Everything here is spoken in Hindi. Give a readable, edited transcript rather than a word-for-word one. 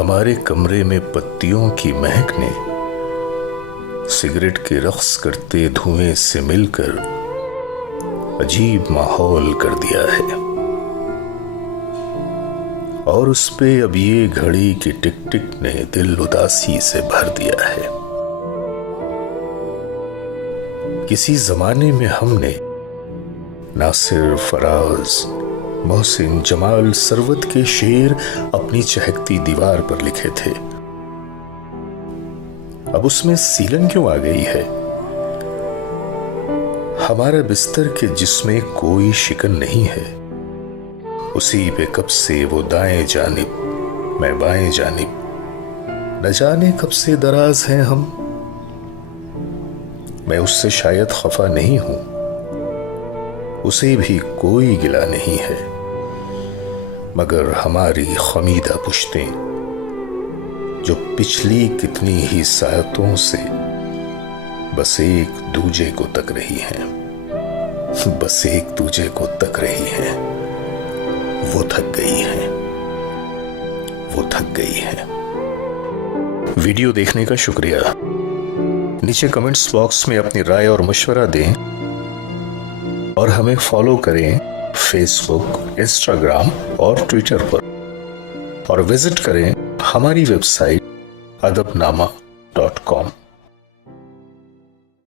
हमारे कमरे में पत्तियों की महक ने सिगरेट के रक्स करते धुएं से मिलकर अजीब माहौल कर दिया है। और उस पे अब ये घड़ी की टिक टिक ने दिल उदासी से भर दिया है। किसी जमाने में हमने नासिर, फराज, मोहसिन, जमाल, सरवत के शेर अपनी चहकती दीवार पर लिखे थे। अब उसमें सीलन क्यों आ गई है? हमारा बिस्तर के जिसमें कोई शिकन नहीं है, उसी पे कब से वो दाएं जानिब मैं बाएं जानिब, न जाने कब से दराज हैं हम। मैं उससे शायद खफा नहीं हूं, उसे भी कोई गिला नहीं है, मगर हमारी खमीदा पुश्तें जो पिछली कितनी ही सायतों से बस एक दूजे को तक रही हैं, बस एक दूजे को तक रही हैं, वो थक गई हैं, वो थक गई हैं। वीडियो देखने का शुक्रिया। नीचे कमेंट्स बॉक्स में अपनी राय और मशवरा दें और हमें फॉलो करें फेसबुक, इंस्टाग्राम और ट्विटर पर, और विजिट करें हमारी वेबसाइट adabnama.com।